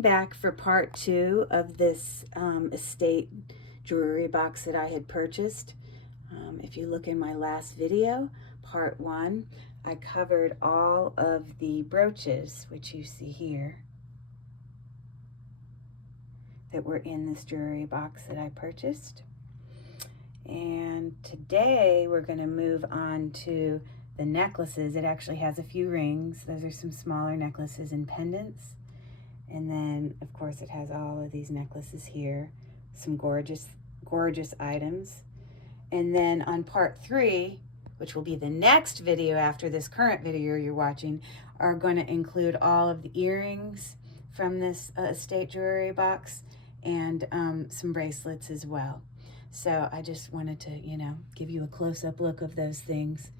coming back for part 2 of this estate jewelry box that I had purchased. If you look in my last video, part 1, I covered all of the brooches, which you see here, that were in this jewelry box that I purchased. And today we're going to move on to the necklaces. It actually has a few rings. Those are some smaller necklaces and pendants. And then, of course, it has all of these necklaces here. Some gorgeous, gorgeous items. And then on part 3, which will be the next video after this current video you're watching, are going to include all of the earrings from this estate jewelry box and some bracelets as well. So I just wanted to, give you a close-up look of those things,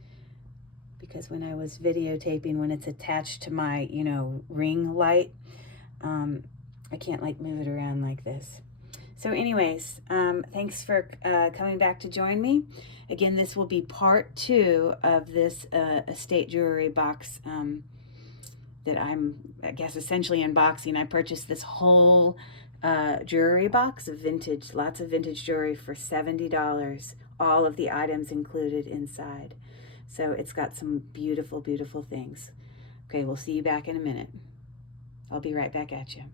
because when I was videotaping, when it's attached to my, ring light, I can't move it around like this. So anyways, thanks for coming back to join me. Again, this will be part 2 of this estate jewelry box that I'm, I guess, essentially unboxing. I purchased this whole jewelry box of vintage, lots of vintage jewelry for $70. All of the items included inside. So it's got some beautiful, beautiful things. Okay, we'll see you back in a minute. I'll be right back at you.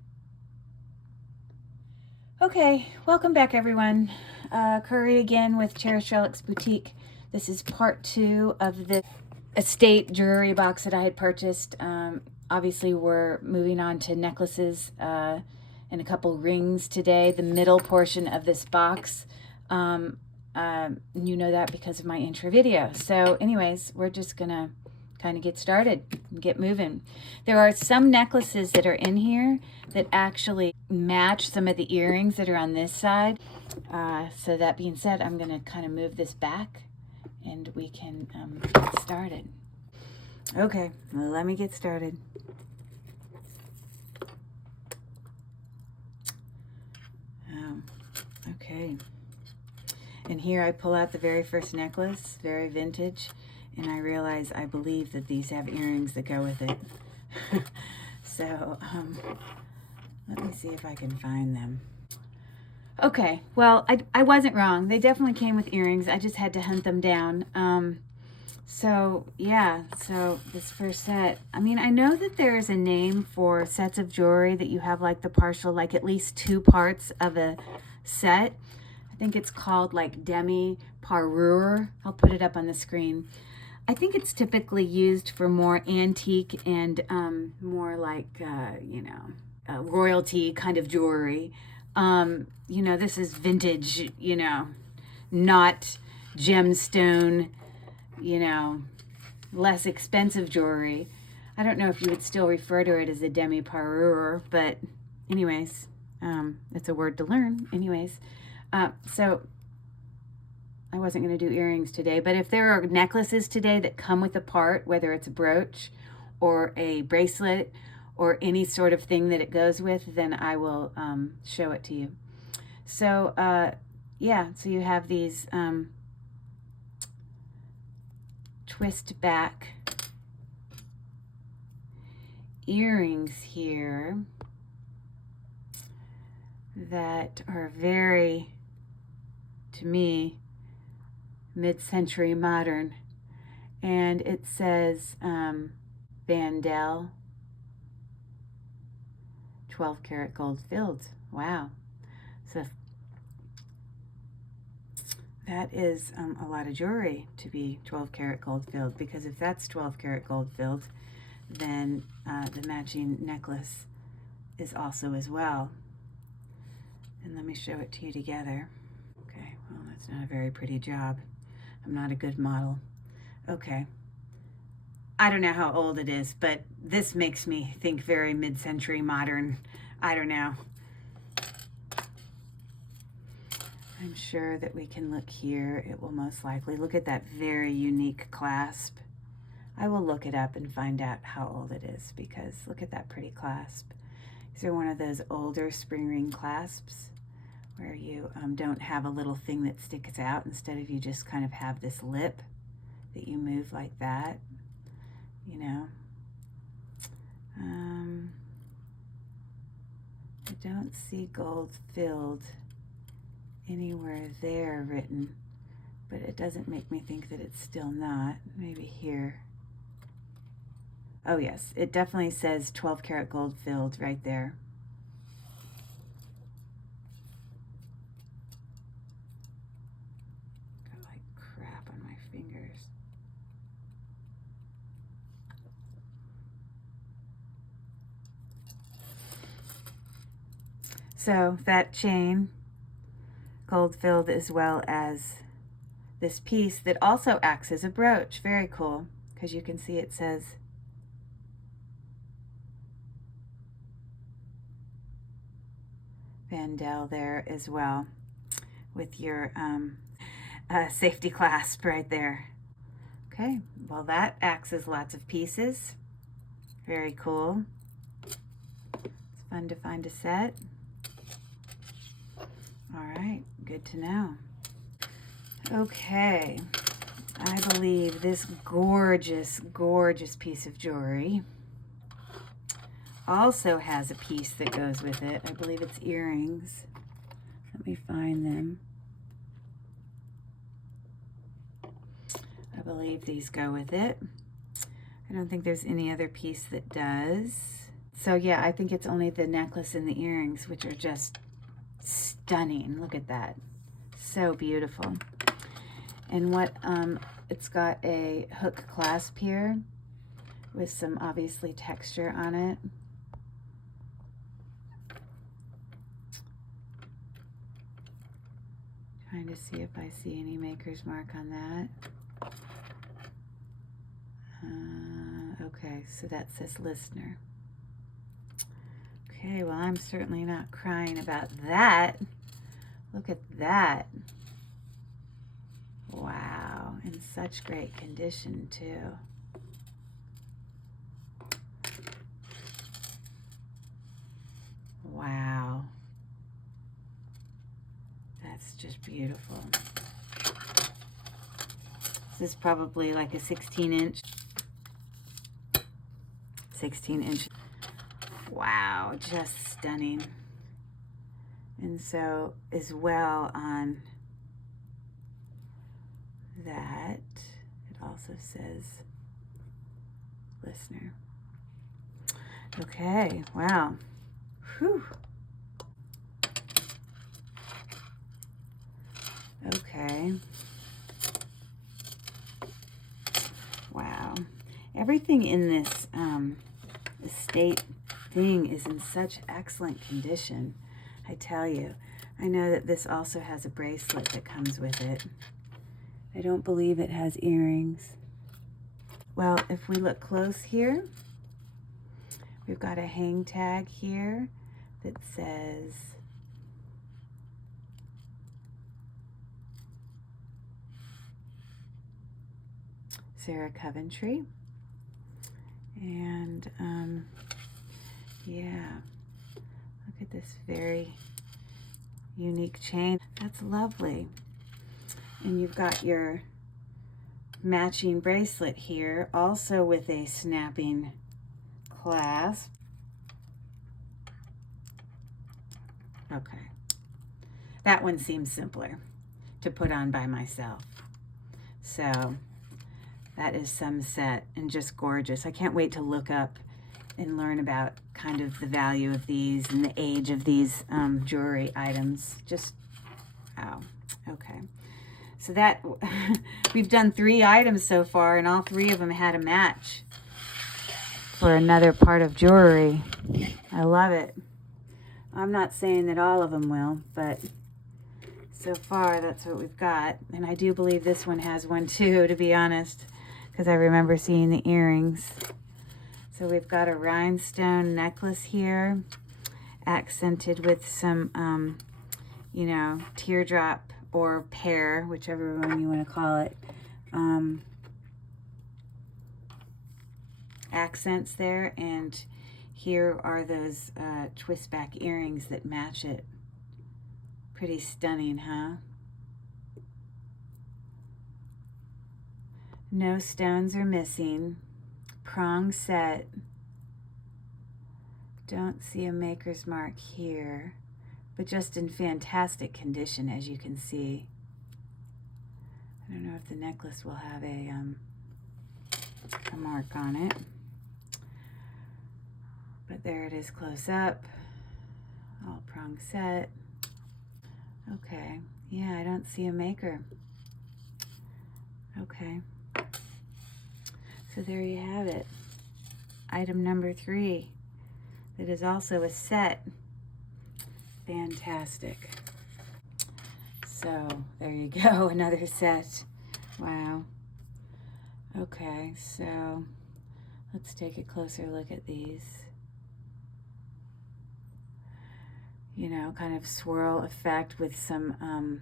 Okay, welcome back everyone. Curry again with Cherished Relics Boutique. This is part 2 of the estate jewelry box that I had purchased. Obviously we're moving on to necklaces and a couple rings today. The middle portion of this box, you know that because of my intro video. So anyways, we're just gonna kind of get started and get moving. There are some necklaces that are in here that actually match some of the earrings that are on this side. So that being said, I'm gonna kind of move this back and we can get started. Okay, well, let me get started. Okay, and here I pull out the very first necklace, very vintage, and I realize I believe that these have earrings that go with it. So let me see if I can find them. Okay, well, I wasn't wrong. They definitely came with earrings. I just had to hunt them down. So yeah, so this first set, I mean, I know that there is a name for sets of jewelry that you have the partial, at least 2 parts of a set. I think it's called demi parure. I'll put it up on the screen. I think it's typically used for more antique and more royalty kind of jewelry. This is vintage, not gemstone, less expensive jewelry. I don't know if you would still refer to it as a demi parure, but anyways, it's a word to learn. Anyways, so I wasn't going to do earrings today, but if there are necklaces today that come with a part, whether it's a brooch or a bracelet or any sort of thing that it goes with, then I will show it to you. So yeah, so you have these twist back earrings here that are very, to me, mid-century modern. And it says Bandel 12 karat gold filled. Wow. So that is a lot of jewelry to be 12 karat gold filled, because if that's 12 karat gold filled, then the matching necklace is also as well. And let me show it to you together. Okay, well, that's not a very pretty job. I'm not a good model. Okay. I don't know how old it is, but this makes me think very mid-century modern. I don't know. I'm sure that we can look here. It will most likely. Look at that very unique clasp. I will look it up and find out how old it is, because look at that pretty clasp. These are one of those older spring ring clasps where you don't have a little thing that sticks out. Instead of, you just kind of have this lip that you move like that, don't see gold filled anywhere there written, but it doesn't make me think that it's still not. Maybe here. Oh yes, it definitely says 12 karat gold filled right there. Got like crap on my fingers. So that chain, gold filled, as well as this piece that also acts as a brooch. Very cool, because you can see it says Vandel there as well, with your safety clasp right there. Okay, well that acts as lots of pieces. Very cool. It's fun to find a set. All right, good to know. Okay, I believe this gorgeous, gorgeous piece of jewelry also has a piece that goes with it. I believe it's earrings. Let me find them. I believe these go with it. I don't think there's any other piece that does. So yeah, I think it's only the necklace and the earrings, which are just stunning. Look at that. So beautiful. And what, it's got a hook clasp here with some obviously texture on it. Trying to see if I see any maker's mark on that. Okay, so that says listener. Okay, well, I'm certainly not crying about that. Look at that. Wow, in such great condition too. Wow. That's just beautiful. This is probably like a 16-inch. 16-inch. Wow, just stunning. And so as well on that, it also says listener. Okay, wow. Whew. Okay. Wow. Everything in this estate thing is in such excellent condition, I tell you. I know that this also has a bracelet that comes with it. I don't believe it has earrings. Well, if we look close here, we've got a hang tag here that says Sarah Coventry. And yeah, look at this very unique chain. That's lovely. And you've got your matching bracelet here, also with a snapping clasp. Okay, that one seems simpler to put on by myself. So that is some set and just gorgeous. I can't wait to look up and learn about kind of the value of these and the age of these jewelry items. Just, wow, okay. So that, we've done 3 items so far, and all 3 of them had a match for another part of jewelry. I love it. I'm not saying that all of them will, but so far that's what we've got. And I do believe this one has one too, to be honest, because I remember seeing the earrings. So we've got a rhinestone necklace here, accented with some, you know, teardrop or pear, whichever one you want to call it, accents there. And here are those twist back earrings that match it. Pretty stunning, huh? No stones are missing. Prong set. Don't see a maker's mark here, but just in fantastic condition, as you can see. I don't know if the necklace will have a mark on it, but there it is close up, all prong set. Okay, yeah, I don't see a maker. Okay, so there you have it. Item number 3. That is also a set. Fantastic. So there you go, another set. Wow. Okay, so let's take a closer look at these. You know, kind of swirl effect with some,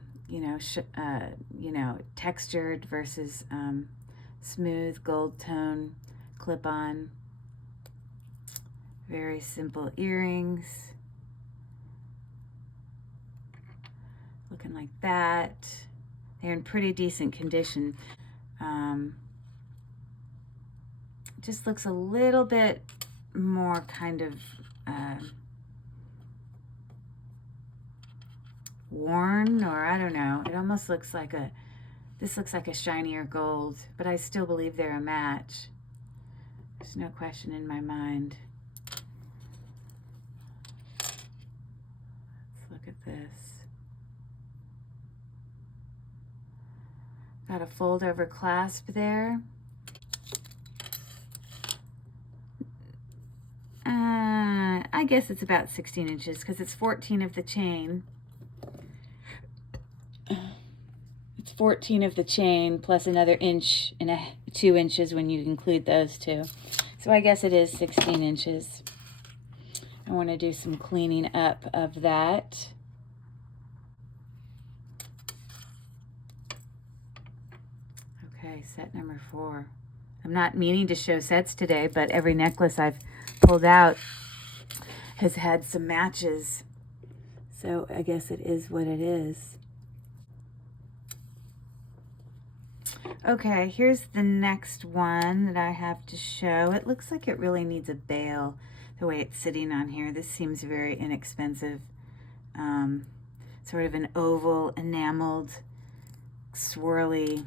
textured versus smooth gold tone clip-on. Very simple earrings. Looking like that. They're in pretty decent condition. Just looks a little bit more kind of worn, or I don't know. It almost looks like this looks like a shinier gold, but I still believe they're a match. There's no question in my mind. Let's look at this. Got a fold over clasp there. I guess it's about 16 inches because it's 14 of the chain. It's 14 of the chain plus another inch and 2 inches when you include those two. So I guess it is 16 inches. I want to do some cleaning up of that. Okay, set number 4. I'm not meaning to show sets today, but every necklace I've pulled out has had some matches. So I guess it is what it is. Okay, here's the next one that I have to show. It looks like it really needs a bail the way it's sitting on here. This seems very inexpensive. Sort of an oval, enameled, swirly,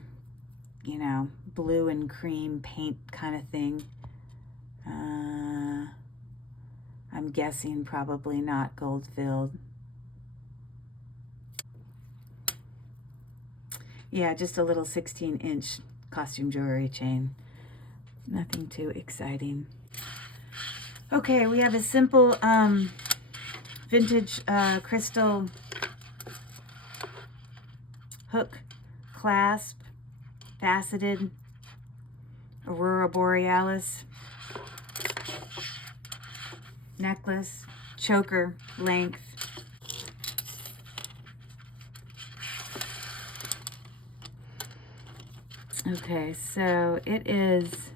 you know, blue and cream paint kind of thing. I'm guessing probably not gold filled. Yeah, just a little 16-inch costume jewelry chain. Nothing too exciting. Okay, we have a simple vintage crystal hook clasp, faceted Aurora Borealis necklace, choker length. Okay, so it is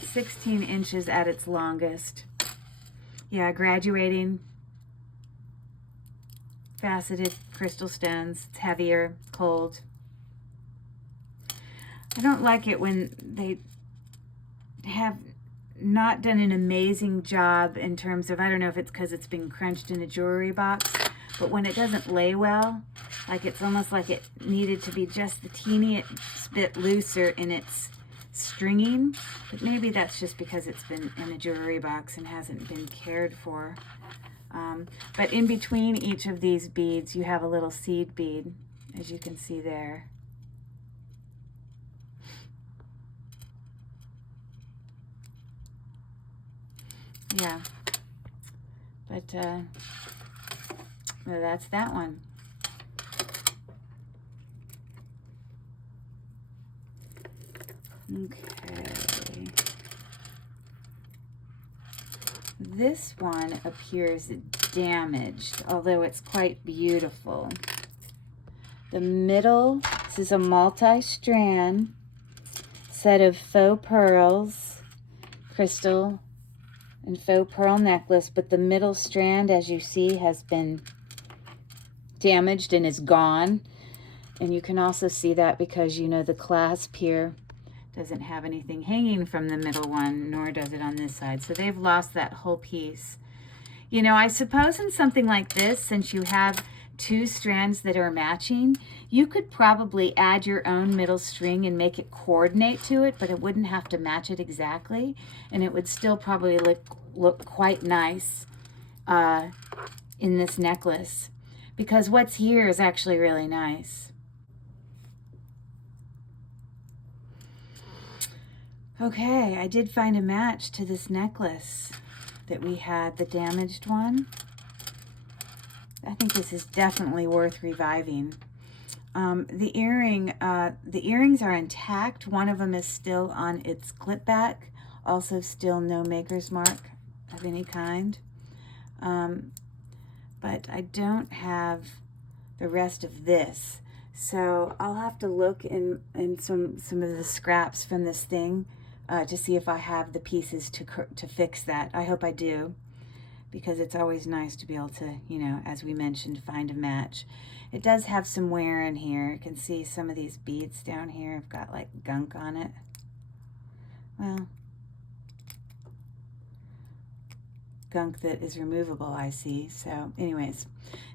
16 inches at its longest. Yeah, graduating, faceted crystal stones. It's heavier, cold. I don't like it when they have not done an amazing job in terms of, I don't know if it's because it's been crunched in a jewelry box, but when it doesn't lay well, like it's almost like it needed to be just the teeniest bit looser in its stringing, but maybe that's just because it's been in a jewelry box and hasn't been cared for. But in between each of these beads, you have a little seed bead, as you can see there. Yeah, but well, that's that one. Okay. This one appears damaged, although it's quite beautiful. The middle, this is a multi-strand set of faux pearls, crystal and faux pearl necklace, but the middle strand, as you see, has been damaged and is gone. And you can also see that because, you know, the clasp here Doesn't have anything hanging from the middle one, nor does it on this side. So they've lost that whole piece. You know, I suppose in something like this, since you have two strands that are matching, you could probably add your own middle string and make it coordinate to it, but it wouldn't have to match it exactly, and it would still probably look quite nice in this necklace, because what's here is actually really nice. Okay, I did find a match to this necklace that we had, the damaged one. I think this is definitely worth reviving. The earrings are intact. One of them is still on its clip back. Also still no maker's mark of any kind. But I don't have the rest of this. So I'll have to look in some of the scraps from this thing to see if I have the pieces to fix that. I hope I do, because it's always nice to be able to, you know, as we mentioned, find a match. It does have some wear in here. You can see some of these beads down here have got like gunk on it. Well, gunk that is removable, I see. So anyways,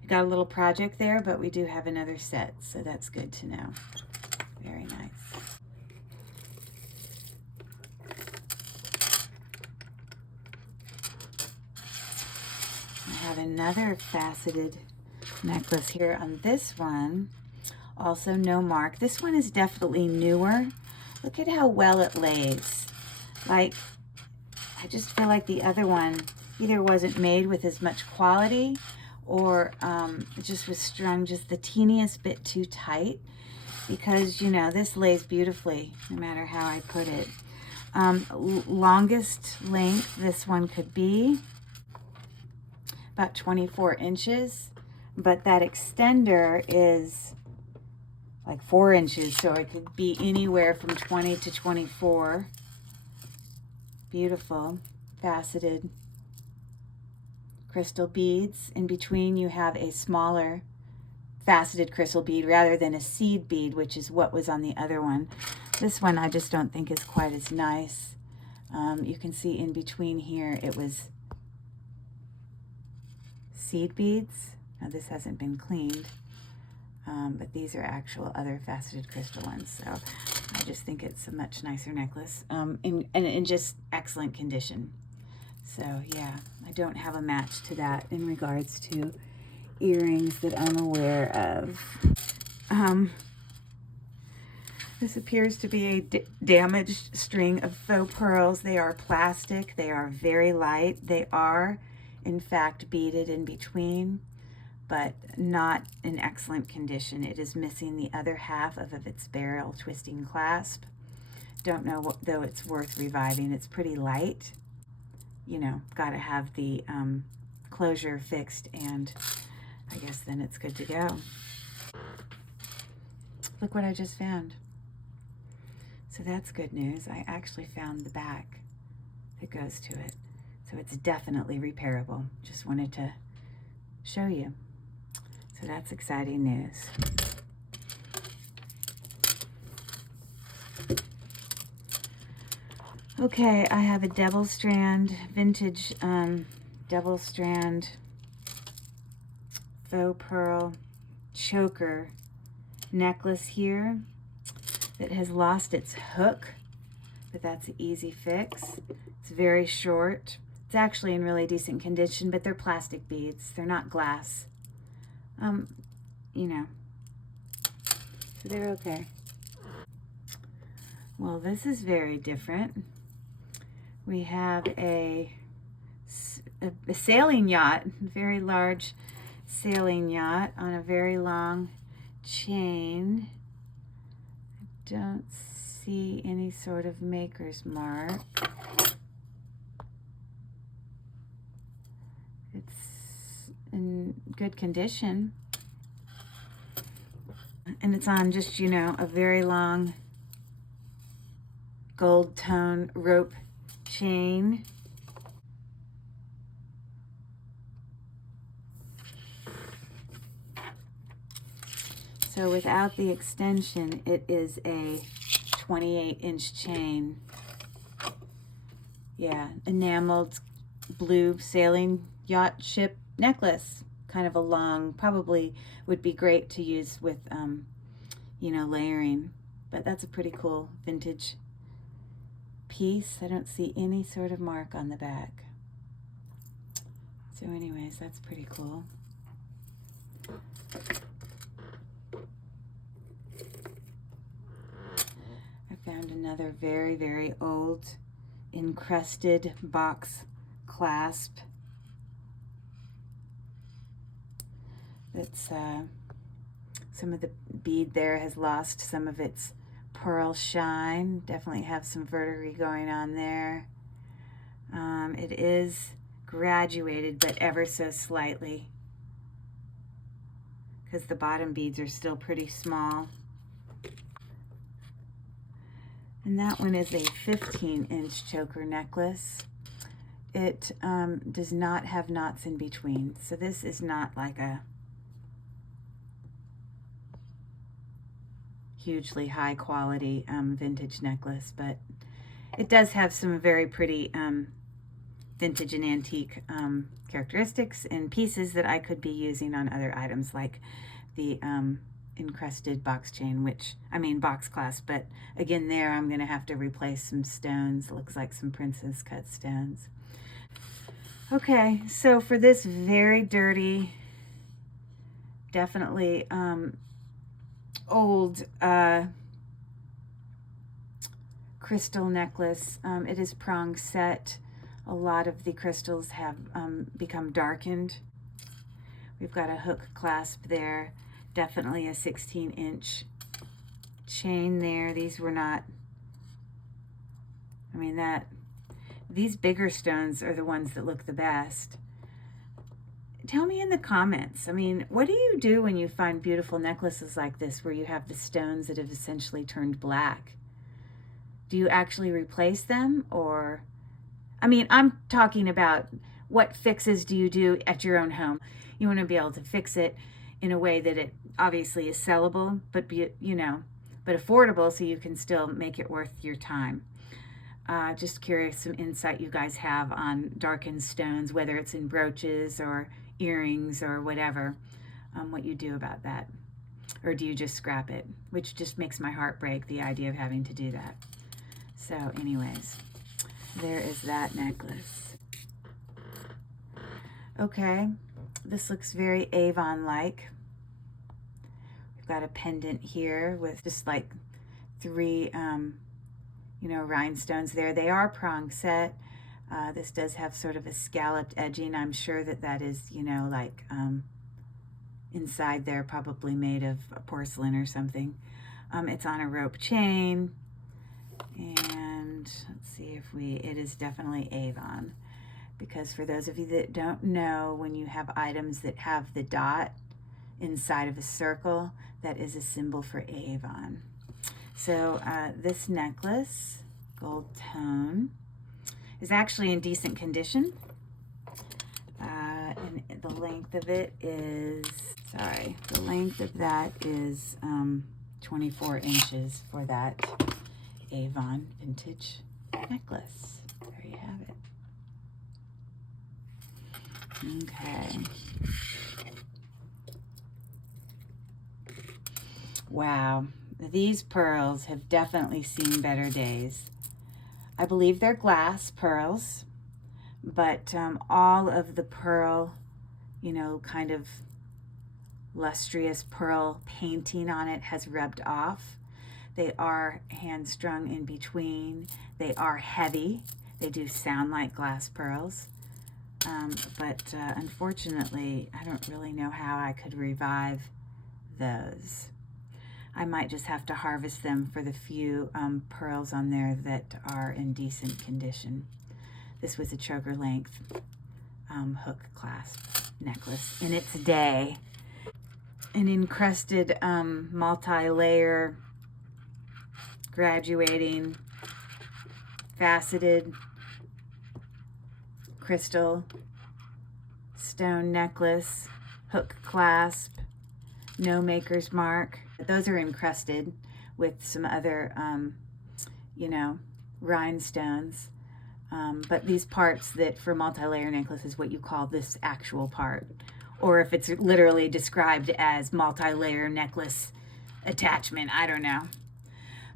I got a little project there, but we do have another set, so that's good to know. Very nice. I have another faceted necklace here on this one. Also no mark. This one is definitely newer. Look at how well it lays. Like, I just feel like the other one either wasn't made with as much quality, or it just was strung just the teeniest bit too tight, because, you know, this lays beautifully no matter how I put it. Longest length this one could be about 24 inches, but that extender is like 4 inches, so it could be anywhere from 20 to 24. Beautiful faceted crystal beads. In between you have a smaller faceted crystal bead rather than a seed bead, which is what was on the other one. This one I just don't think is quite as nice. You can see in between here it was seed beads. Now this hasn't been cleaned, but these are actual other faceted crystal ones. So I just think it's a much nicer necklace, and in just excellent condition. So yeah, I don't have a match to that in regards to earrings that I'm aware of. This appears to be a damaged string of faux pearls. They are plastic. They are very light. They are, in fact, beaded in between, but not in excellent condition. It is missing the other half of its barrel twisting clasp. Don't know though it's worth reviving. It's pretty light. You know, got to have the closure fixed, and I guess then it's good to go. Look what I just found. So that's good news. I actually found the back that goes to it. So it's definitely repairable. Just wanted to show you. So that's exciting news. Okay, I have a double strand, vintage double strand faux pearl choker necklace here that has lost its hook, but that's an easy fix. It's very short. It's actually in really decent condition, but they're plastic beads. They're not glass. You know, so they're okay. Well, this is very different. We have a sailing yacht, very large sailing yacht on a very long chain. I don't see any sort of maker's mark. It's in good condition. And it's on just, you know, a very long gold tone rope chain. So without the extension, it is a 28-inch chain. Yeah, enameled blue sailing yacht ship necklace. Kind of a long, probably would be great to use with, you know, layering. But that's a pretty cool vintage piece. I don't see any sort of mark on the back. So anyways, that's pretty cool. I found another very, very old encrusted box clasp. That's some of the bead there has lost some of its pearl shine. Definitely have some verdigris going on there. It is graduated, but ever so slightly, because the bottom beads are still pretty small. And that one is a 15-inch choker necklace. It does not have knots in between, so this is not like a hugely high quality vintage necklace, but it does have some very pretty vintage and antique characteristics and pieces that I could be using on other items, like the encrusted box chain, box clasp, but again there I'm going to have to replace some stones. It looks like some princess cut stones. Okay, so for this very dirty, definitely old crystal necklace, it is prong set. A lot of the crystals have become darkened. We've got a hook clasp there, definitely a 16-inch chain there. These were not, these bigger stones are the ones that look the best. Tell me in the comments, what do you do when you find beautiful necklaces like this where you have the stones that have essentially turned black? Do you actually replace them, or, I'm talking about what fixes do you do at your own home? You want to be able to fix it in a way that it obviously is sellable, but but affordable, so you can still make it worth your time. Just curious some insight you guys have on darkened stones, whether it's in brooches or earrings or whatever, what you do about that. Or do you just scrap it? Which just makes my heart break, the idea of having to do that. So anyways, there is that necklace. Okay, this looks very Avon-like. We've got a pendant here with just like 3 rhinestones there. They are prong set. This does have sort of a scalloped edging. I'm sure that is, inside there, probably made of porcelain or something. It's on a rope chain. And let's see if it is definitely Avon. Because for those of you that don't know, when you have items that have the dot inside of a circle, that is a symbol for Avon. So this necklace, gold tone, is actually in decent condition. And the length of it is, the length of that is 24 inches for that Avon vintage necklace. There you have it. Okay. Wow. These pearls have definitely seen better days. I believe they're glass pearls, but all of the pearl, kind of lustrous pearl painting on it has rubbed off. They are hand strung in between. They are heavy. They do sound like glass pearls. But unfortunately, I don't really know how I could revive those. I might just have to harvest them for the few pearls on there that are in decent condition. This was a choker length hook clasp necklace in its day. An encrusted multi-layer, graduating, faceted crystal stone necklace, hook clasp, no maker's mark. Those are encrusted with some other you know, rhinestones. But these parts that for multi-layer necklace is what you call this actual part. Or if it's literally described as multi-layer necklace attachment, I don't know.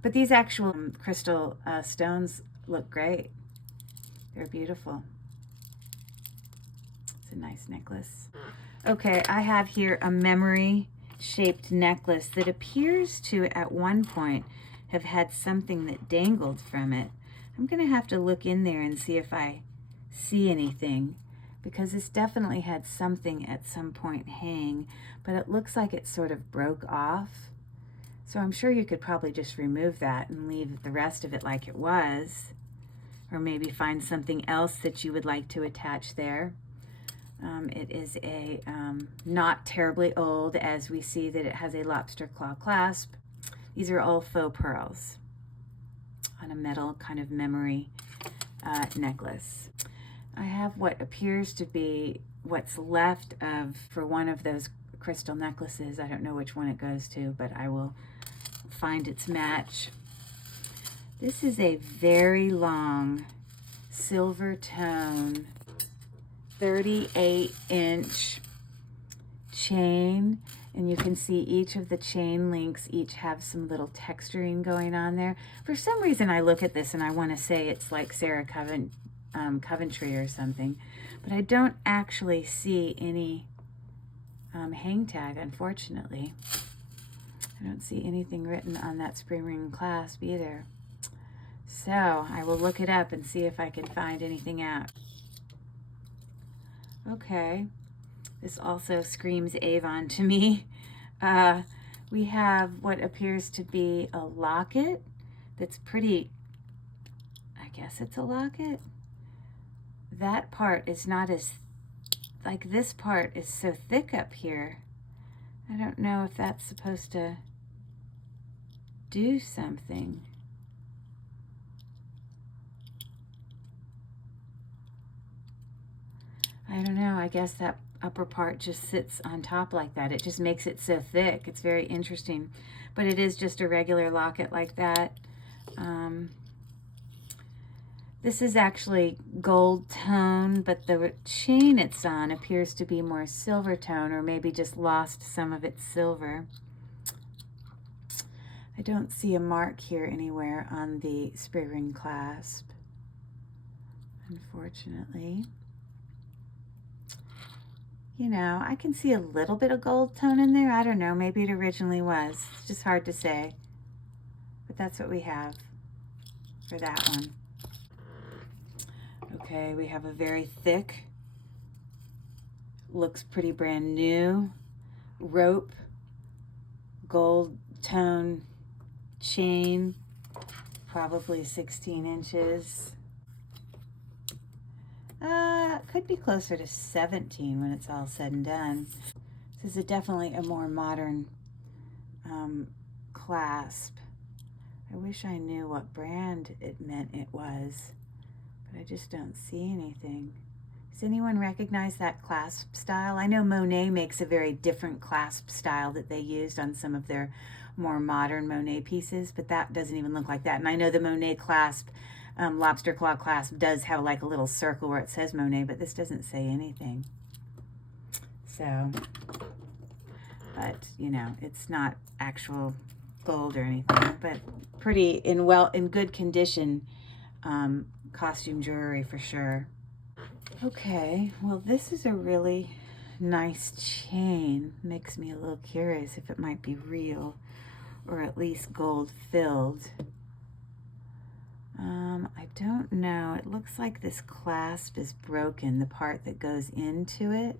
But these actual crystal stones look great. They're beautiful. It's a nice necklace. Okay, I have here a memory shaped necklace that appears to at one point have had something that dangled from it. I'm gonna have to look in there and see if I see anything, because this definitely had something at some point hang, but it looks like it sort of broke off. So I'm sure you could probably just remove that and leave the rest of it like it was, or maybe find something else that you would like to attach there. It is a not terribly old, as we see that it has a lobster claw clasp. These are all faux pearls on a metal kind of memory necklace. I have what appears to be what's left of for one of those crystal necklaces. I don't know which one it goes to, but I will find its match. This is a very long silver tone 38-inch chain, and you can see each of the chain links each have some little texturing going on there. For some reason I look at this and I want to say it's like Sarah Coventry or something, but I don't actually see any hang tag, unfortunately. I don't see anything written on that spring ring clasp either. So I will look it up and see if I can find anything out. Okay, this also screams Avon to me. We have what appears to be a locket that's pretty, I guess it's a locket. That part is not as, like this part is so thick up here. I don't know if that's supposed to do something. I don't know, I guess that upper part just sits on top like that. It just makes it so thick. It's very interesting. But it is just a regular locket like that. This is actually gold tone, but the chain it's on appears to be more silver tone, or maybe just lost some of its silver. I don't see a mark here anywhere on the spring ring clasp, unfortunately. You know, I can see a little bit of gold tone in there. I don't know, maybe it originally was. It's just hard to say. But that's what we have for that one. Okay, we have a very thick, looks pretty brand new, rope, gold tone chain, probably 16 inches. Could be closer to 17 when it's all said and done. This is definitely a more modern clasp. I wish I knew what brand it meant it was, but I just don't see anything. Does anyone recognize that clasp style? I know Monet makes a very different clasp style that they used on some of their more modern Monet pieces, but that doesn't even look like that. And I know the Monet clasp, lobster claw clasp, does have like a little circle where it says Monet, but this doesn't say anything. So, but you know, it's not actual gold or anything, but pretty in good condition costume jewelry for sure. Okay, well this is a really nice chain. Makes me a little curious if it might be real or at least gold filled. I don't know. It looks like this clasp is broken, the part that goes into it,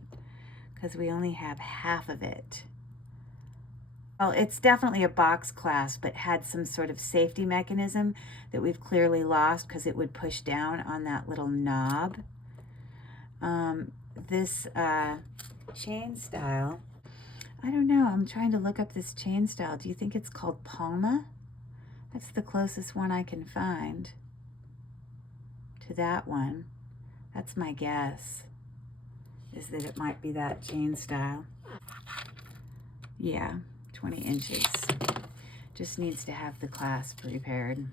because we only have half of it. Well, it's definitely a box clasp, but had some sort of safety mechanism that we've clearly lost because it would push down on that little knob. This chain style, I don't know. I'm trying to look up this chain style. Do you think it's called Palma? That's the closest one I can find to that one. That's my guess, is that it might be that chain style. Yeah, 20 inches. Just needs to have the clasp repaired.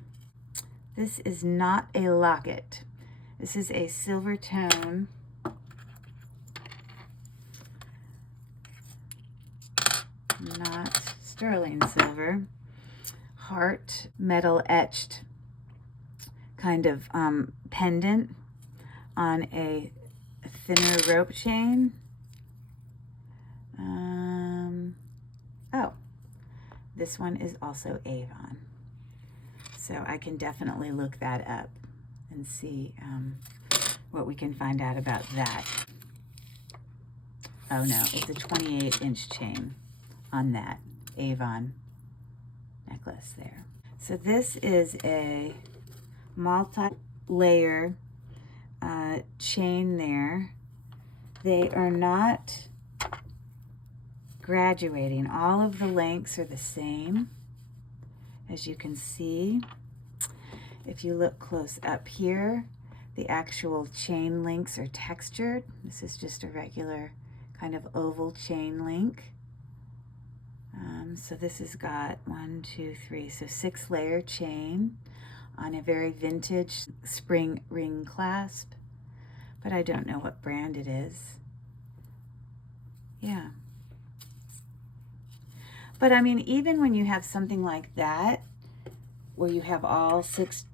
This is not a locket. This is a silver tone. Not sterling silver. Heart metal etched kind of pendant on a thinner rope chain. Oh, this one is also Avon. So I can definitely look that up and see what we can find out about that. Oh no, it's a 28-inch chain on that Avon necklace there. So this is a multi-layer chain there. They are not graduating. All of the lengths are the same, as you can see. If you look close up here, the actual chain links are textured. This is just a regular kind of oval chain link. So this has got 1, 2, 3, so 6-layer chain on a very vintage spring ring clasp, but I don't know what brand it is. Yeah. But I mean, even when you have something like that, where you have all 6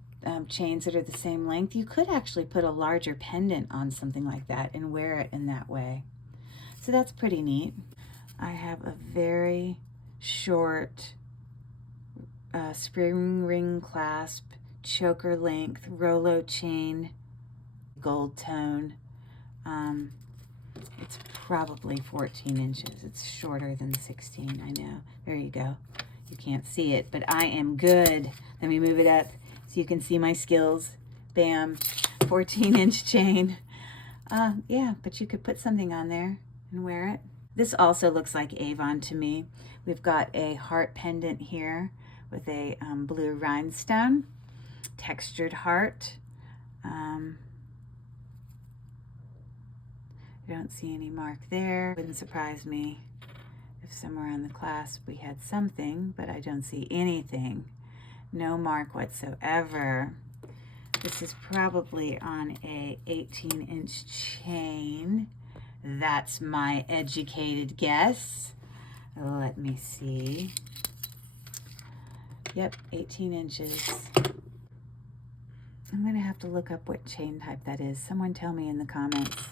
chains that are the same length, you could actually put a larger pendant on something like that and wear it in that way. So that's pretty neat. I have a very short spring ring clasp, choker length, Rolo chain, gold tone. It's probably 14 inches. It's shorter than 16, I know. There you go. You can't see it, but I am good. Let me move it up so you can see my skills. Bam, 14-inch chain. Yeah, but you could put something on there and wear it. This also looks like Avon to me. We've got a heart pendant here with a blue rhinestone, textured heart. I don't see any mark there. Wouldn't surprise me if somewhere on the clasp we had something, but I don't see anything. No mark whatsoever. This is probably on a 18-inch chain. That's my educated guess. Let me see. Yep, 18 inches. I'm gonna have to look up what chain type that is. Someone tell me in the comments.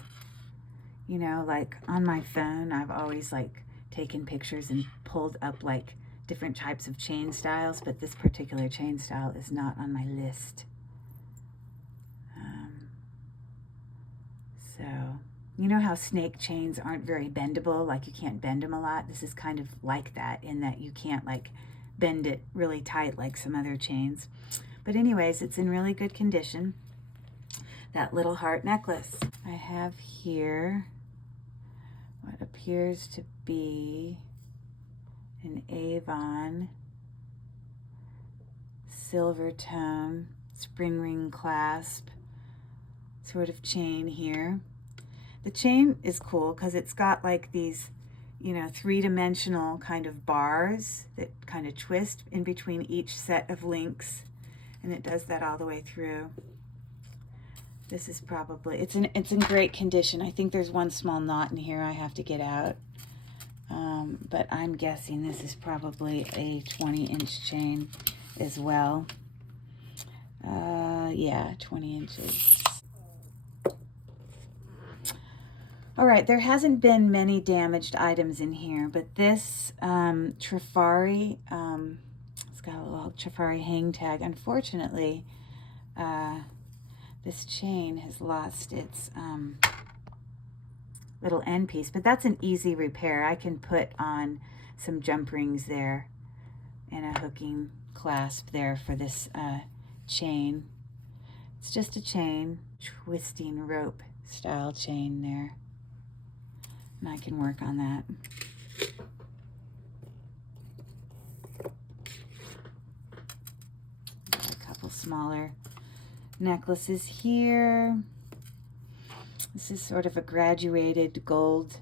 You know, like on my phone, I've always like taken pictures and pulled up like different types of chain styles, but this particular chain style is not on my list. So, you know how snake chains aren't very bendable, like you can't bend them a lot? This is kind of like that, in that you can't like bend it really tight like some other chains. But anyways, it's in really good condition. That little heart necklace. I have here what appears to be an Avon silver tone spring ring clasp sort of chain here. The chain is cool because it's got like these, you know, 3-dimensional kind of bars that kind of twist in between each set of links, and it does that all the way through. This is probably, it's in great condition. I think there's one small knot in here I have to get out. But I'm guessing this is probably a 20-inch chain as well. Yeah, 20 inches. All right, there hasn't been many damaged items in here, but this Trifari, it's got a little Trifari hang tag. Unfortunately, this chain has lost its little end piece, but that's an easy repair. I can put on some jump rings there and a hooking clasp there for this chain. It's just a chain, twisting rope style chain there. And I can work on that. Got a couple smaller necklaces here. This is sort of a graduated gold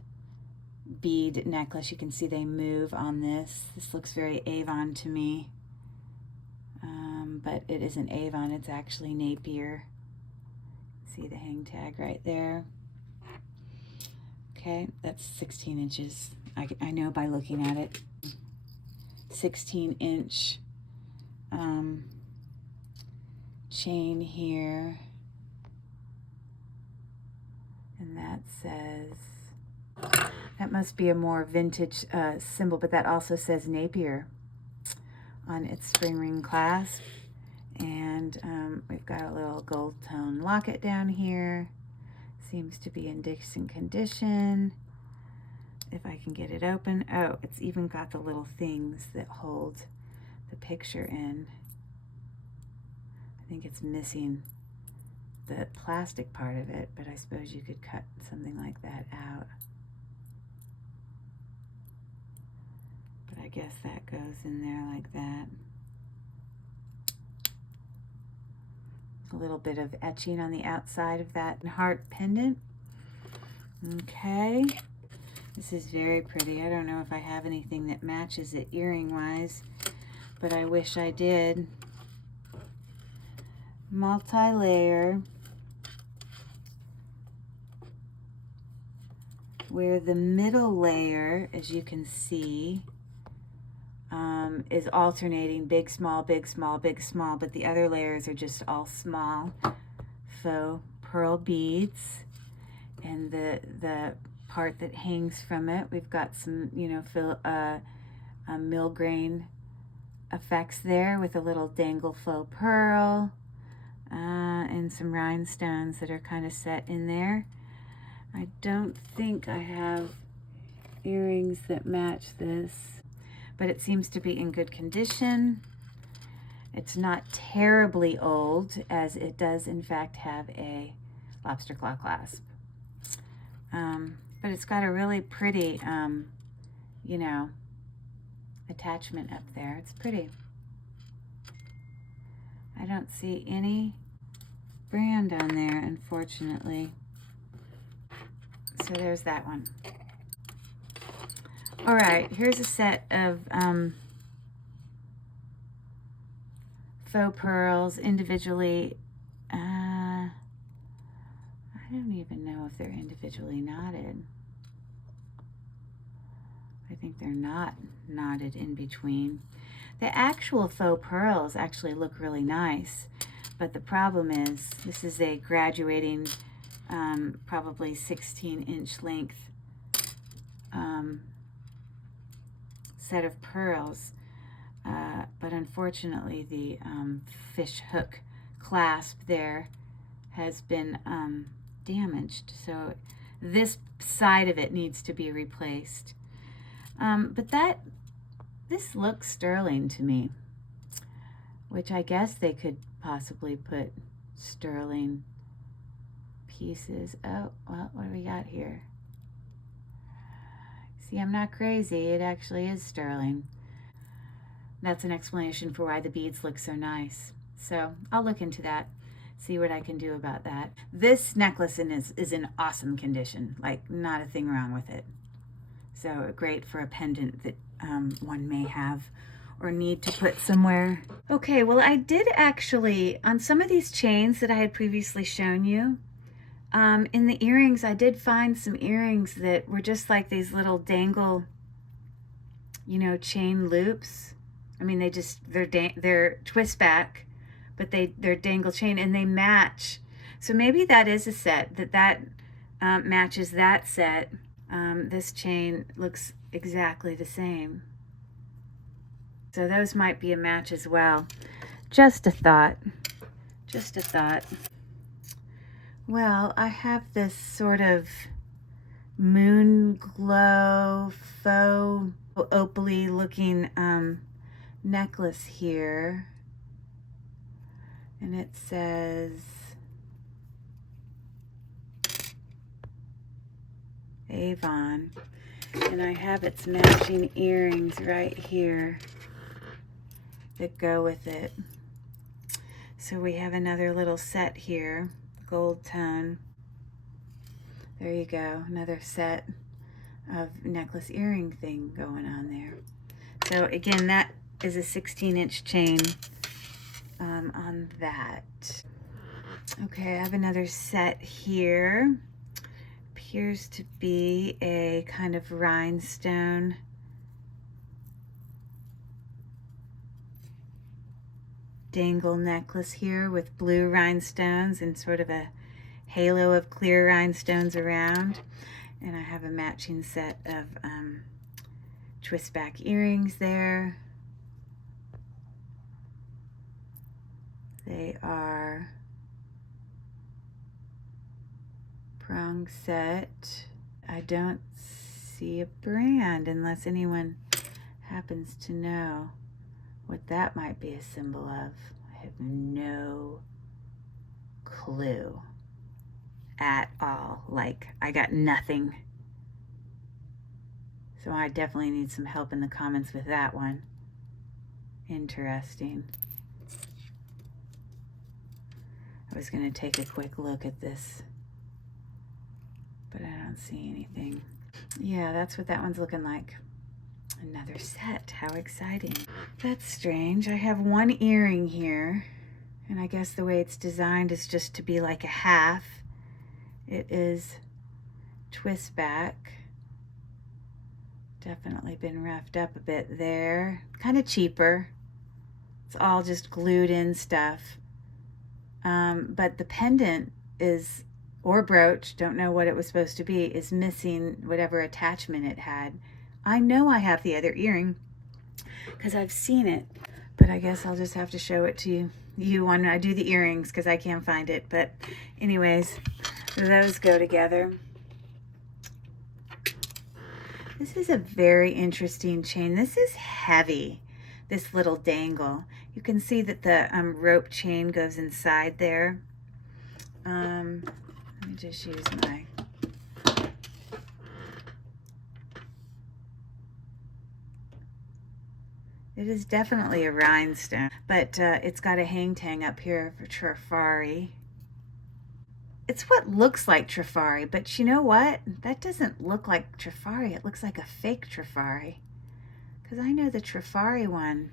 bead necklace. You can see they move on this. This looks very Avon to me. but it isn't Avon, it's actually Napier. See the hang tag right there. Okay, that's 16 inches. I know by looking at it. 16-inch chain here. And that says, that must be a more vintage symbol, but that also says Napier on its spring ring clasp. And we've got a little gold tone locket down here. Seems to be in decent condition. If I can get it open. Oh, it's even got the little things that hold the picture in. I think it's missing the plastic part of it, but I suppose you could cut something like that out. But I guess that goes in there like that. A little bit of etching on the outside of that heart pendant. Okay. This is very pretty. I don't know if I have anything that matches it earring wise, but I wish I did. Multi-layer, where the middle layer, as you can see, is alternating big, small, big, small, big, small, but the other layers are just all small faux pearl beads. And the part that hangs from it, we've got some, you know, mill grain effects there with a little dangle faux pearl and some rhinestones that are kind of set in there. I don't think I have earrings that match this, but it seems to be in good condition. It's not terribly old, as it does in fact have a lobster claw clasp. But it's got a really pretty, you know, attachment up there. It's pretty. I don't see any brand on there, unfortunately. So there's that one. All right, here's a set of faux pearls individually. I don't even know if they're individually knotted. I think they're not knotted in between. The actual faux pearls actually look really nice, but the problem is this is a graduating, probably 16-inch length set of pearls, but unfortunately the fish hook clasp there has been damaged, so this side of it needs to be replaced. But this looks sterling to me, which I guess they could possibly put sterling pieces. Oh, well, what do we got here? See, I'm not crazy. It actually is sterling. That's an explanation for why the beads look so nice. So I'll look into that, see what I can do about that. This necklace is in awesome condition, like not a thing wrong with it. So great for a pendant that one may have or need to put somewhere. Okay, well, I did actually, on some of these chains that I had previously shown you, in the earrings, I did find some earrings that were just like these little dangle, you know, chain loops. I mean, they're twist back, but they're dangle chain and they match. So maybe that is a set that matches that set. This chain looks exactly the same. So those might be a match as well. Just a thought. Just a thought. Well, I have this sort of moon glow, faux, opaly looking necklace here. And it says Avon. And I have its matching earrings right here that go with it. So we have another little set here, gold tone. There you go, another set of necklace earring thing going on there. So again, that is a 16-inch chain on that. Okay, I have another set here. Appears to be a kind of rhinestone dangle necklace here with blue rhinestones and sort of a halo of clear rhinestones around. And I have a matching set of twist back earrings there. They are prong set. I don't see a brand unless anyone happens to know what that might be a symbol of. I have no clue at all. Like, I got nothing. So I definitely need some help in the comments with that one. Interesting. I was going to take a quick look at this, but I don't see anything. Yeah, that's what that one's looking like. Another set. How exciting. That's strange. I have one earring here, and I guess the way it's designed is just to be like a half. It is twist back. Definitely been roughed up a bit there. Kind of cheaper. It's all just glued in stuff. But the pendant is, or brooch, don't know what it was supposed to be, is missing whatever attachment it had. I know I have the other earring because I've seen it, but I guess I'll just have to show it to you when I do the earrings because I can't find it. But anyways, those go together. This is a very interesting chain. This is heavy, this little dangle. You can see that the rope chain goes inside there. Let me just use my... It is definitely a rhinestone, but it's got a hang tang up here for Trifari. It's what looks like Trifari, but you know what? That doesn't look like Trifari. It looks like a fake Trifari. Because I know the Trifari one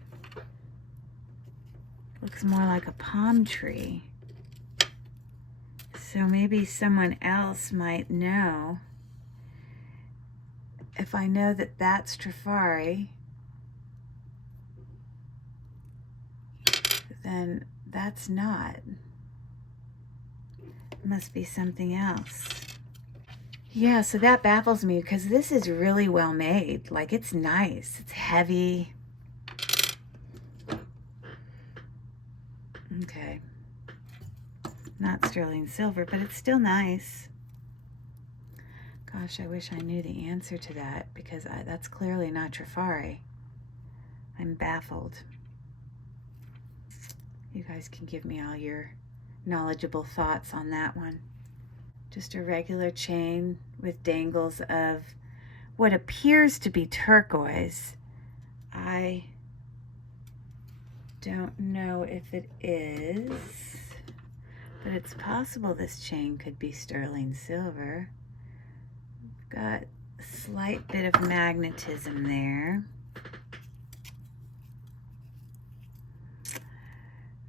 looks more like a palm tree. So maybe someone else might know. If I know that that's Trifari, then that's not. It must be something else. Yeah, so that baffles me because this is really well made. Like, it's nice. It's heavy. Okay. Not sterling silver, but it's still nice. Gosh, I wish I knew the answer to that because that's clearly not Trifari. I'm baffled. You guys can give me all your knowledgeable thoughts on that one. Just a regular chain with dangles of what appears to be turquoise. I don't know if it is, but it's possible this chain could be sterling silver. Got a slight bit of magnetism there.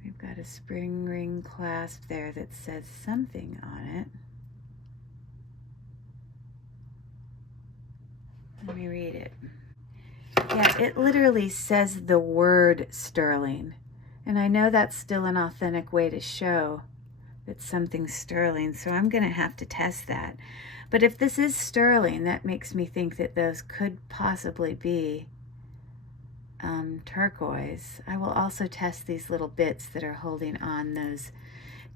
We've got a spring ring clasp there that says something on it. Let me read it. Yeah, it literally says the word sterling. And I know that's still an authentic way to show that something's sterling, so I'm going to have to test that. But if this is sterling, that makes me think that those could possibly be turquoise. I will also test these little bits that are holding on those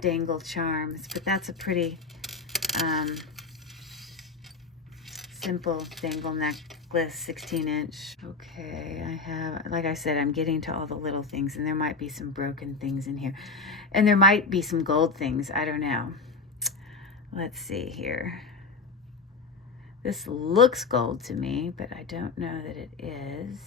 dangle charms, but that's a pretty simple dangle necklace, 16-inch. Okay, I have, like I said, I'm getting to all the little things, and there might be some broken things in here. And there might be some gold things, I don't know. Let's see here. This looks gold to me, but I don't know that it is.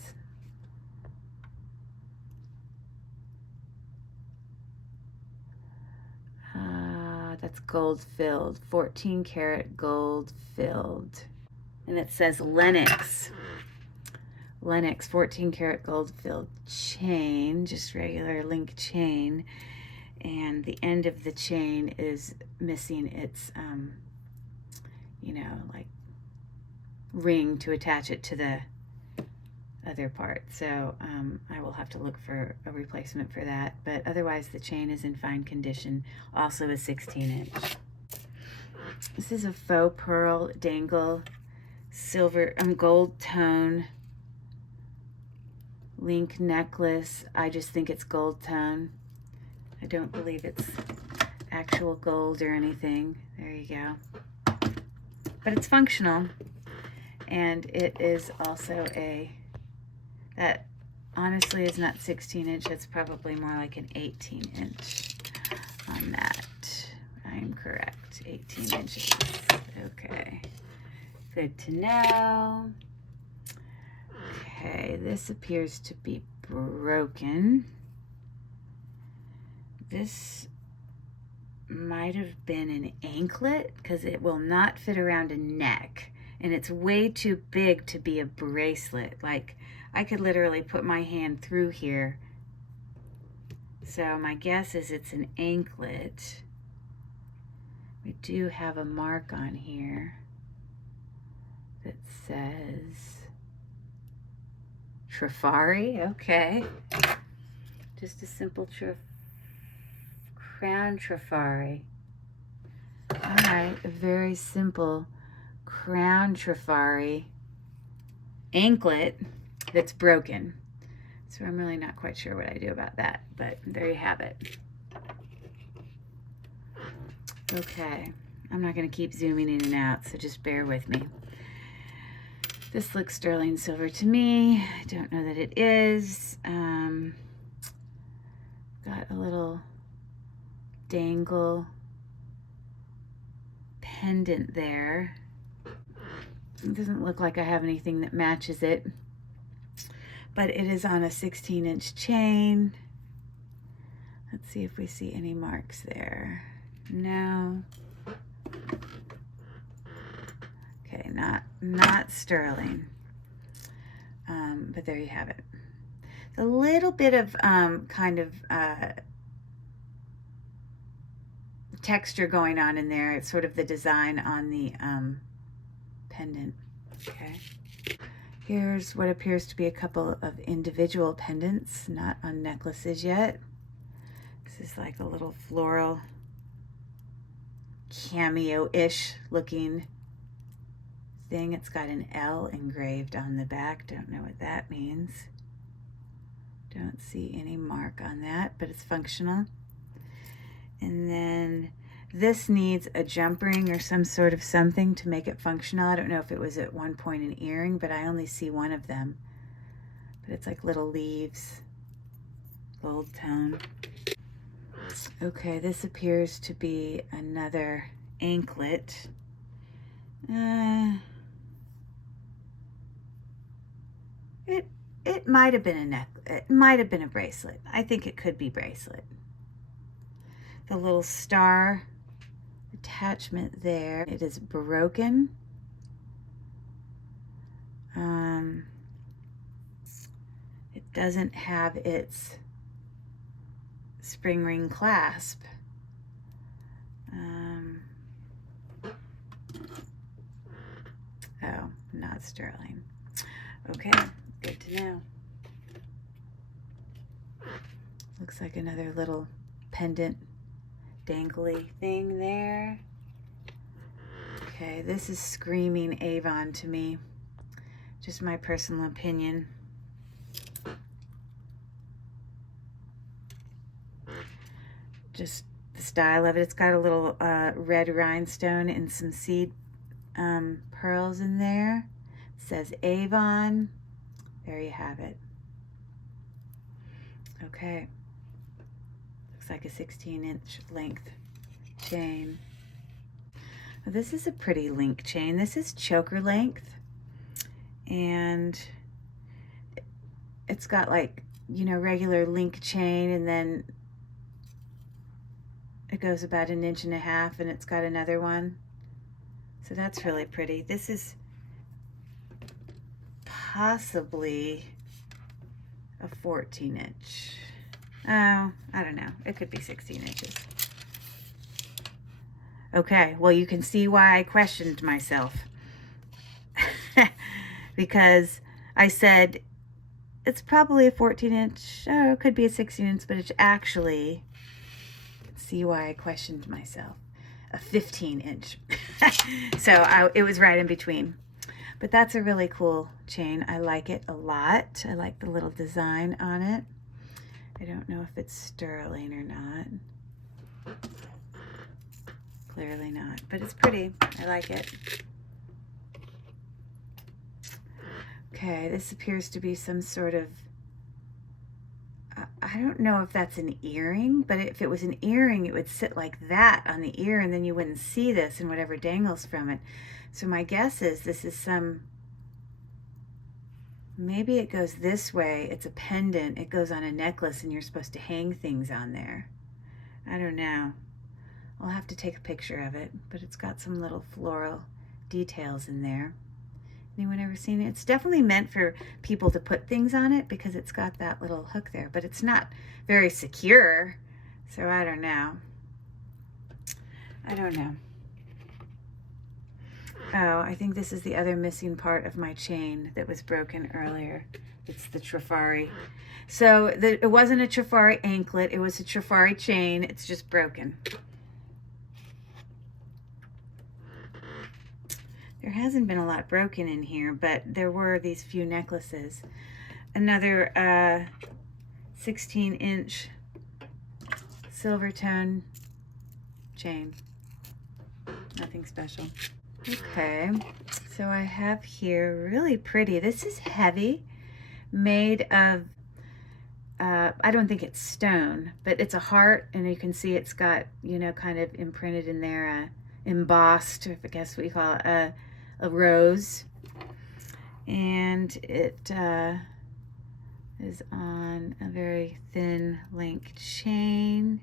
That's gold filled, 14 karat gold filled. And it says Lennox. Lennox 14 karat gold filled chain, just regular link chain, and the end of the chain is missing its you know, like ring to attach it to the other part. So I will have to look for a replacement for that, but otherwise the chain is in fine condition. Also a 16-inch. This is a faux pearl dangle silver gold tone link necklace. I just think it's gold tone. I don't believe it's actual gold or anything. There you go. But it's functional, and it is also that honestly is not 16-inch. It's probably more like an 18-inch on that. I am correct. 18 inches. Okay. Good to know. Okay, this appears to be broken. This might have been an anklet because it will not fit around a neck, and it's way too big to be a bracelet. Like, I could literally put my hand through here. So my guess is it's an anklet. We do have a mark on here that says Trifari. Okay. Just a simple crown Trifari. All right, a very simple crown Trifari anklet that's broken. So I'm really not quite sure what I do about that, but there you have it. Okay, I'm not going to keep zooming in and out, so just bear with me. This looks sterling silver to me. I don't know that it is. Got a little dangle pendant there. It doesn't look like I have anything that matches it, but it is on a 16-inch chain. Let's see if we see any marks there. No. Okay, not sterling. But there you have it. A little bit of kind of texture going on in there. It's sort of the design on the pendant. Okay. Here's what appears to be a couple of individual pendants, not on necklaces yet. This is like a little floral cameo-ish looking thing. It's got an L engraved on the back. Don't know what that means. Don't see any mark on that, but it's functional. And then this needs a jump ring or some sort of something to make it functional. I don't know if it was at one point an earring, but I only see one of them. But it's like little leaves, gold tone. Okay, this appears to be another anklet. It might have been a neck. It might have been a bracelet. I think it could be bracelet. The little star attachment there. It is broken. It doesn't have its spring ring clasp. Oh, not sterling. Okay, good to know. Looks like another little pendant dangly thing there. Okay, this is screaming Avon to me. Just my personal opinion. Just the style of it. It's got a little red rhinestone and some seed pearls in there. It says Avon. There you have it. Okay. Looks like a 16-inch length chain. Well, this is a pretty link chain. This is choker length. And it's got like, you know, regular link chain, and then it goes about 1.5 inches, and it's got another one. So that's really pretty. This is possibly a 14 inch. Oh, I don't know. It could be 16 inches. Okay, well, you can see why I questioned myself. Because I said, it's probably a 14 inch. Oh, it could be a 16 inch, but it's actually, see why I questioned myself, a 15 inch. So it was right in between. But that's a really cool chain. I like it a lot. I like the little design on it. I don't know if it's sterling or not. Clearly not, but it's pretty. I like it. Okay, this appears to be some sort of, I don't know if that's an earring, but if it was an earring, it would sit like that on the ear, and then you wouldn't see this and whatever dangles from it. So my guess is this is some, maybe it goes this way. It's a pendant. It goes on a necklace, and you're supposed to hang things on there. I don't know. I'll have to take a picture of it, but it's got some little floral details in there. Anyone ever seen it? It's definitely meant for people to put things on it because it's got that little hook there, but it's not very secure, so I don't know. I don't know. Oh, I think this is the other missing part of my chain that was broken earlier. It's the trifari. So it wasn't a trifari anklet, it was a trifari chain. It's just broken. There hasn't been a lot broken in here, but there were these few necklaces. Another 16 inch silver tone chain. Nothing special. Okay, so I have here really pretty. This is heavy, made of, I don't think it's stone, but it's a heart, and you can see it's got, you know, kind of imprinted in there, embossed, I guess what you call it, a rose, and it is on a very thin link chain,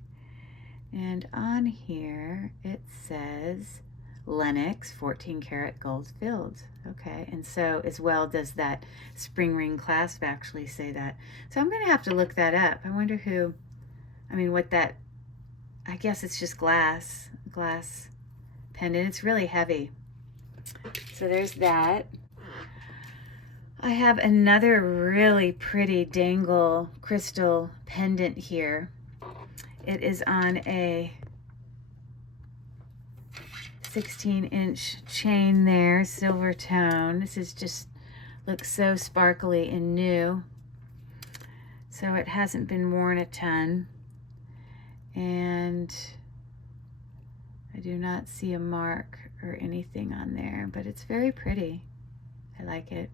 and on here it says Lennox 14 karat gold filled. Okay, and so as well does that spring ring clasp actually say that. So I'm gonna have to look that up. I wonder who, I mean, what that, I guess it's just glass pendant. It's really heavy. So there's that. I have another really pretty dangle crystal pendant here. It is on a 16 inch chain there, silver tone. This is just, looks so sparkly and new. So it hasn't been worn a ton. And I do not see a mark or anything on there, but it's very pretty. I like it.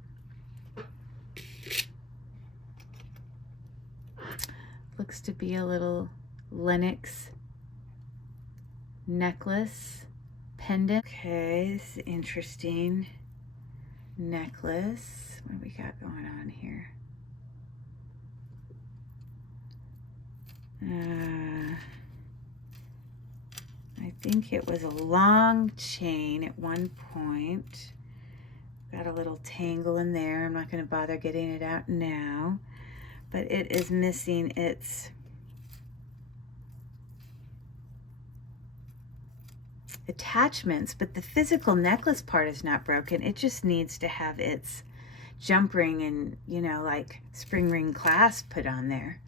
Looks to be a little Lennox necklace pendant. Okay, this is interesting. Necklace. What do we got going on here? I think it was a long chain at one point. Got a little tangle in there. I'm not going to bother getting it out now, but it is missing its attachments, but the physical necklace part is not broken. It just needs to have its jump ring and, you know, like spring ring clasp put on there.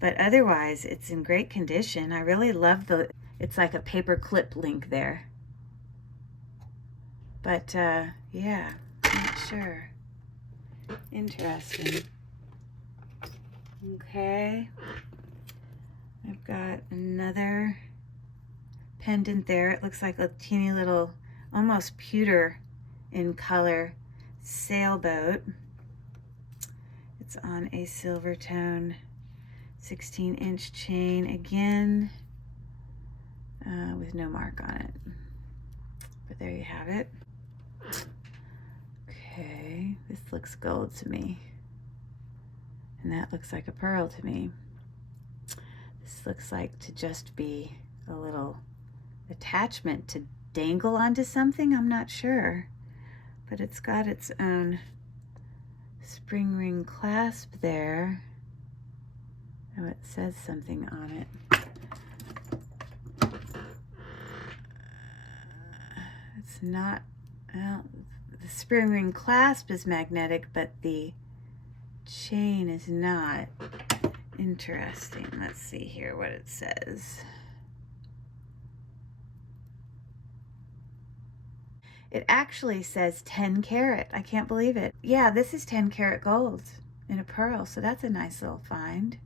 But otherwise, it's in great condition. I really love the, it's like a paper clip link there. But yeah, not sure. Interesting. Okay. I've got another pendant there. It looks like a teeny little, almost pewter in color sailboat. It's on a silver tone 16 inch chain again, with no mark on it. But there you have it. Okay, this looks gold to me. And that looks like a pearl to me. This looks like to just be a little attachment to dangle onto something. I'm not sure. But it's got its own spring ring clasp there. Oh, it says something on it. It's not, well, the spring ring clasp is magnetic, but the chain is not. Interesting. Let's see here what it says. It actually says 10 karat. I can't believe it. Yeah, this is 10 karat gold in a pearl, so that's a nice little find.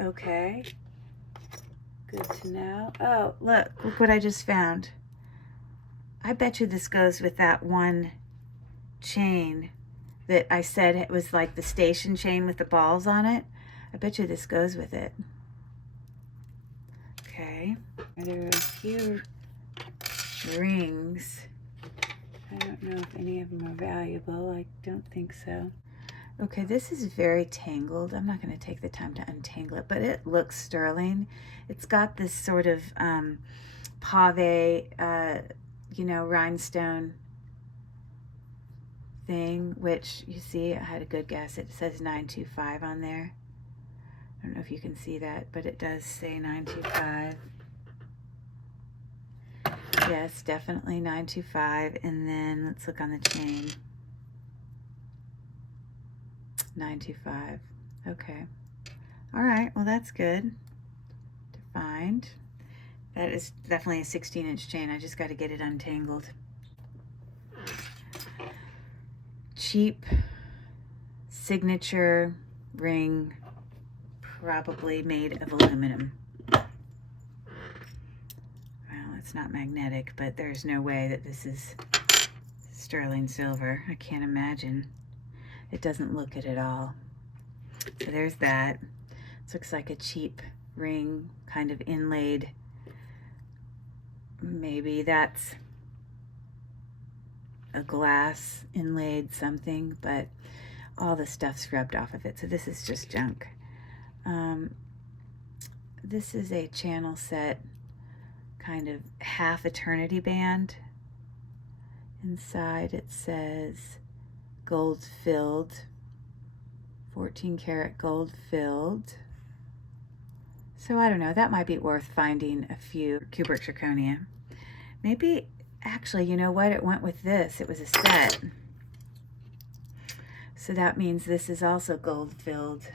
Okay, good to know. Oh, look what I just found. I bet you this goes with that one chain that I said it was like the station chain with the balls on it. I bet you this goes with it. Okay, there are a few rings. I don't know if any of them are valuable. I don't think so. Okay, this is very tangled. I'm not going to take the time to untangle it, but it looks sterling. It's got this sort of pave, you know, rhinestone thing, which you see, I had a good guess. It says 925 on there. I don't know if you can see that, but it does say 925. Yes, definitely 925. And then let's look on the chain. 925. Okay. All right. Well, that's good to find. That is definitely a 16-inch chain. I just got to get it untangled. Cheap signature ring, probably made of aluminum. Well, it's not magnetic, but there's no way that this is sterling silver. I can't imagine. It doesn't look it at all. So there's that. This looks like a cheap ring, kind of inlaid. Maybe that's a glass inlaid something, but all the stuff's rubbed off of it. So this is just junk. This is a channel set, kind of half eternity band. Inside it says gold filled, 14 karat gold filled. So I don't know, that might be worth finding a few cubic zirconia. Maybe, actually, you know what? It went with this. It was a set. So that means this is also gold filled.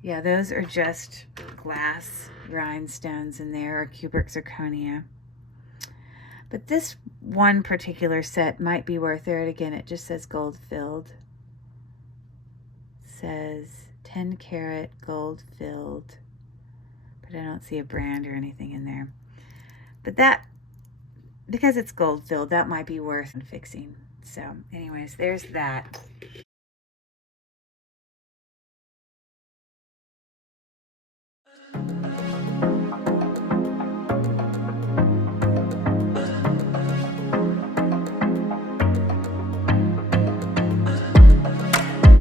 Yeah, those are just glass rhinestones in there, or cubic zirconia. But this one particular set might be worth it. Again, it just says gold filled. It says 10 karat gold filled. But I don't see a brand or anything in there. But that, because it's gold filled, that might be worth fixing. So anyways, there's that.